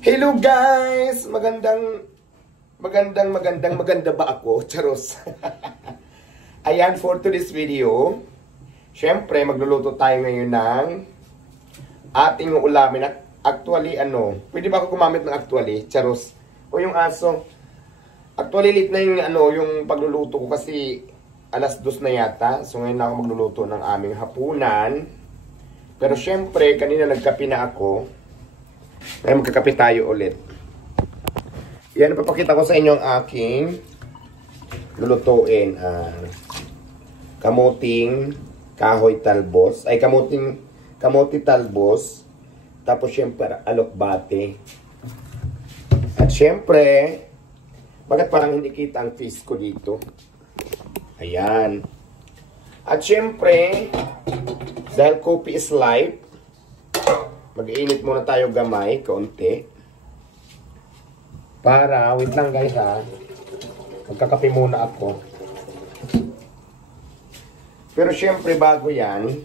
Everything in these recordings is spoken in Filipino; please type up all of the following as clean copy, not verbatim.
Hello guys! Maganda ba ako? Charos. Ayan, for today's video, syempre magluluto tayo ngayon ng ating ulamin. Actually, pwede ba ako gumamit ng actually? Charos. O yung aso. Actually, late na yung pagluluto ko kasi alas 2 na yata. So ngayon na ako magluluto ng aming hapunan. Pero syempre, kanina nagkape na ako. Ngayon magkakape tayo ulit. Yan, papakita ko sa inyo ang aking lulutuin. Kamuting kahoy talbos. Ay, kamuti talbos. Tapos syempre, alokbate. At syempre, bakit parang hindi kita ang face ko dito? Ayan. At syempre, dahil coffee is life, mag-iinit muna tayo gamay, kaunti. Para, wait lang guys ha. Magkakape muna ako. Pero syempre bago yan,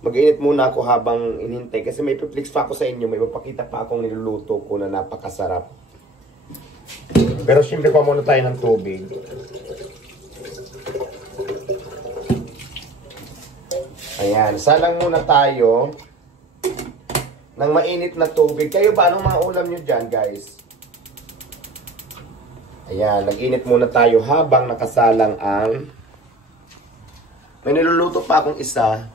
mag-iinit muna ako habang inintay. Kasi may piplex pa ako sa inyo, may mapakita pa akong niluluto ko na napakasarap. Pero syempre kuha muna tayo ng tubig. Ayan, salang muna tayo ng mainit na tubig. Kayo ba? Anong mga ulam nyo dyan, guys? Ayan, nag-init muna tayo habang nakasalang ang... May niluluto pa akong isa.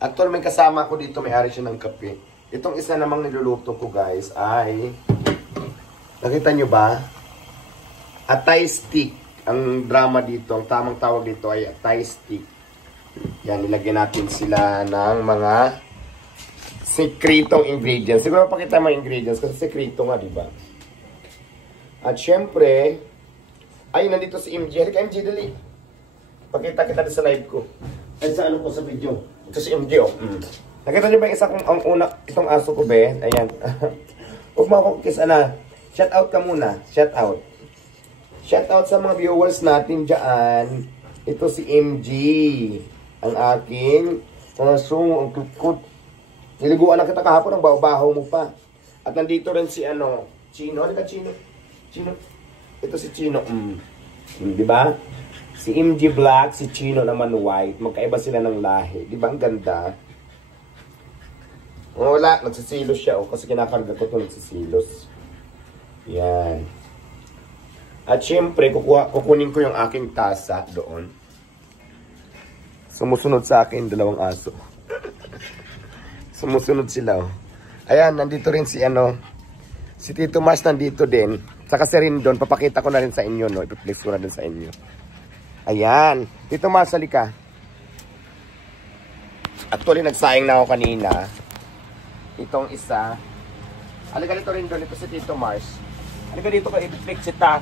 Actually, may kasama ko dito, may-ari siya ng kape. Itong isa namang niluluto ko, guys, ay... Nakita nyo ba? Atay stick. Ang drama dito, ang tamang tawag dito ay atay stick. Yan, nilagyan natin sila ng mga sekretong ingredients. Siguro pakita mo ingredients kasi sekreto nga, diba? At syempre, ay, nandito si MJ. Halika, MJ, dali. Pakita kita sa live ko. Ay, sa ano ko sa video. Ito si MJ, oh. Nakita niyo ba isa kong ang una, itong aso ko, be? Ayan. Huwag mo akong kiss, shout out ka muna. Shout out. Shout out sa mga viewers natin dyan. Ito si MG. Ang aking aso, ang kukut. Niliguan na kita kahapon, ang baho-baho mo pa. At nandito rin si Chino. Ano ka, Chino? Chino. Ito si Chino. Diba? Si MG black, si Chino naman white. Magkaiba sila ng lahi. Diba? Ang ganda. Wala, nagsisilos siya. Kasi kinakarga ko ito, nagsisilos. Yan. At syempre, kukunin ko yung aking tasa doon. Sumusunod sa akin, dalawang aso. Sumusunod sila, oh. Ayan, nandito rin si si Tito Mars nandito din. Saka si Rindon, papakita ko na rin sa inyo, no? Ipiplex ko na rin sa inyo. Ayan. Tito Mars, halika. Actually, nagsaing na ako kanina. Itong isa. Halika dito, Rindon. Ito si Tito Mars. Halika dito ka, ipiplex kita.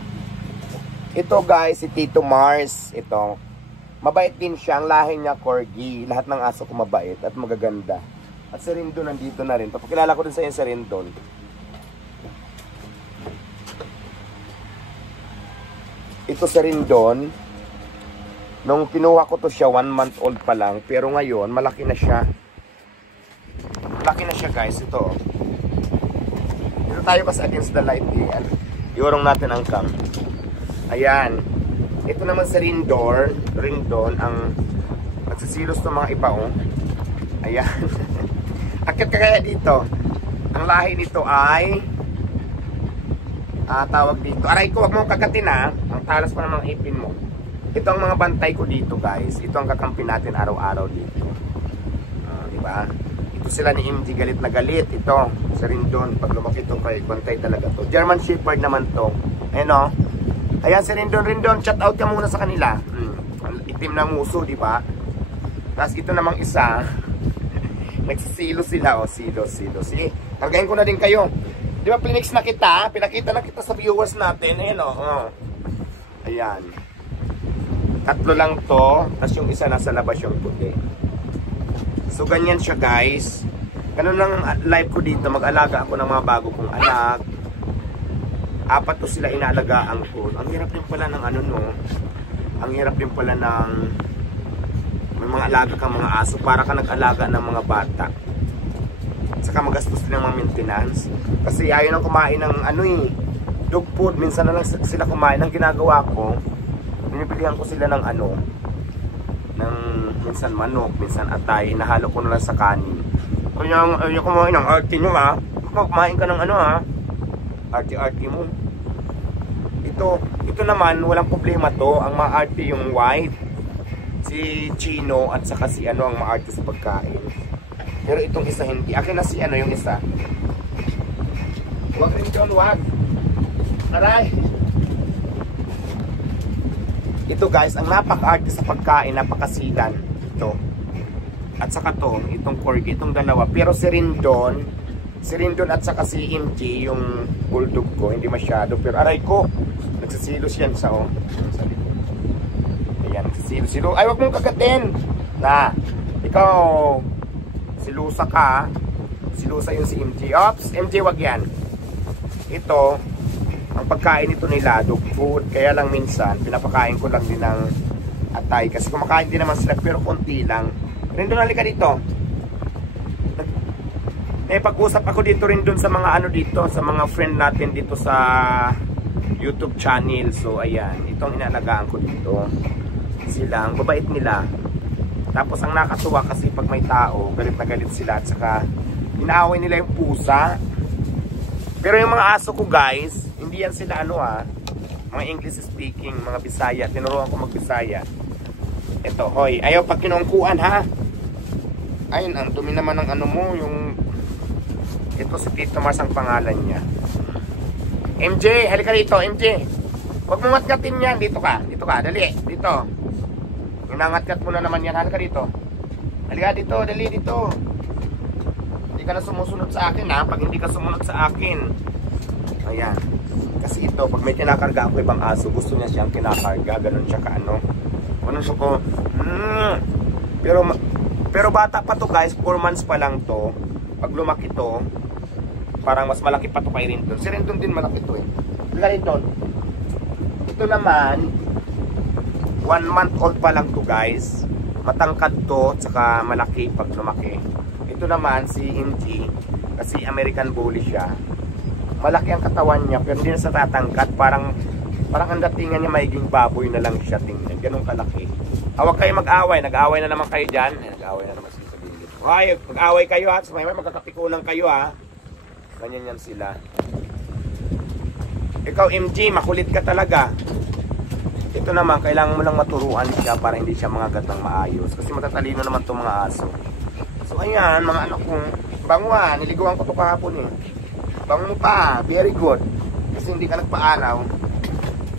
Ito, guys, si Tito Mars. Ito. Mabait din siya. Ang lahi niya, corgi. Lahat ng aso ko mabait at magaganda. At si Rindon nandito na rin. Papakilala ko din sa inyo si Rindon. Ito si Rindon. Nung kinuha ko to siya, 1 month old pa lang. Pero ngayon, malaki na siya. Malaki na siya, guys. Ito. Dito tayo kasi against the light. Iurong natin ang cam. Ayan. Ito naman si Rindon, ang nagsisilos ng mga ibaong. Ayan. Akit ka kaya dito. Ang lahi nito ay tawag dito. Aray ko, wag mo kagatin ang talas pa ng mga ipin mo. Ito ang mga bantay ko dito, guys. Ito ang kakampi natin araw-araw dito. Diba? Ito sila ni MG, galit na galit. Ito, si Rindon. Pag lumaki ito kay bantay talaga to. German Shepherd naman to. Ayan, o. Ayan si Rindon, shout out ka muna sa kanila. Itim na muso, di ba? Tapos ito namang isa, nagsisilo sila, silo. Sige, kargahin ko na din kayo. Di ba, plinix na kita, pinakita na kita sa viewers natin. Ayan, Ayan. 3 lang to, tapos yung isa nasa labas yung puti. So, ganyan siya, guys. Ganun lang live ko dito, mag-alaga ako ng mga bago kong anak. 4 to sila inaalagaan ko. Ang hirap din pala ng Ang hirap din pala ng may mga alaga kang mga aso para ka nag-alaga ng mga bata. Saka magastos din ng mga maintenance. Kasi ayaw nang kumain ng dog food. Minsan na lang sila kumain. Ang ginagawa ko, binibilihan ko sila ng ng minsan manok, minsan atay, nahalo ko na lang sa kanin. Kaya ayaw kumain ng arty nyo ha. Kumain ka ng arty mo. Ito naman, walang problema to. Ang maarte yung white, si Chino at saka si ang maarte sa pagkain. Pero itong isa hindi. Akin na si yung isa. Wag rin yun, wag. Aray. Ito guys, ang napaka-arte sa pagkain, napakasilan. Ito. At saka itong corgi, itong dalawa. Pero si Rindon at saka si MJ, yung bulldog ko, hindi masyado. Pero aray ko, nagsisilos yan sa ayan, nagsisilos. Ay, wag mong kagatin. Ikaw, silusa ka. Silusa yung si MJ. Ops, MJ, wag yan. Ito, ang pagkain nito nila, dog food. Kaya lang minsan, pinapakain ko lang din ng atay. Kasi kumakain din naman sila, pero konti lang. Rindon, halika dito. May pag-usap ako dito rin dun sa mga dito, sa mga friend natin dito sa YouTube channel. So ayan, itong inaalagaan ko dito. Sila, ang babait nila. Tapos ang nakatuwa kasi pag may tao, galit na galit sila at saka inaaway nila yung pusa. Pero yung mga aso ko guys, hindi yan sila mga English speaking, mga Bisaya. Tinuruan ko mag-Bisaya. Ito, hoy, ayaw pag kinungkuan ha. Ayun, ang dumi naman ng mo, yung ito si Tito Mars ang pangalan niya. MJ, halika dito, MJ. Huwag mo matkatin yan. Dito ka, dali. Dito. Inangatkat mo na naman yan. Halika dito. Halika dito, dali dito. Hindi ka na sumusunod sa akin ha. Pag hindi ka sumunod sa akin. Ayan. Kasi ito, pag may kinakarga ako ibang aso, gusto niya siyang kinakarga. Ganun siya Ganun siya ko. Pero bata pa to guys. 4 months pa lang to. Pag lumaki to, parang mas malaki pa to kay Rindon. Si Rindon din malaki to eh. Rindon. Ito naman, 1 month old pa lang to guys. Matangkad to, tsaka malaki pag lumaki. Ito naman si MG, kasi American Bully siya. Malaki ang katawan niya, pero hindi na sa tatangkad. Parang ang datingan niya maiging baboy na lang siya tingnan. Ganun kalaki. Huwag kayo mag-away. Nag-away na naman kayo dyan. Nag-away na naman siya sa bingit. Okay, mag-away kayo ha. So, may magkakapikunan kayo ha. Ganyan yan sila. Ikaw MG, makulit ka talaga. Ito naman, kailangan mo lang maturuan siya para hindi siya mga gatang maayos. Kasi matatalino naman itong mga aso. So ayan, mga anak kong banguan. Niliguan ko ito kahapon eh. Bango pa, very good. Kasi hindi ka nagpaaraw.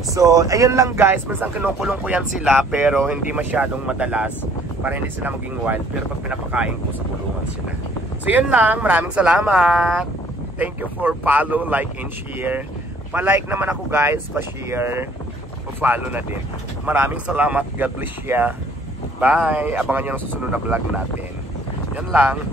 So, ayun lang guys. Minsan kinukulong ko yan sila, pero hindi masyadong madalas para hindi sila maging wild. Pero pag pinapakain ko, sa kulungan sila. So yun lang, maraming salamat. Thank you for follow, like, and share. Pa-like naman ako guys, pa-share, pa-follow na din. Maraming salamat. God bless ya. Bye. Abangan nyo ang susunod na vlog natin. Yan lang.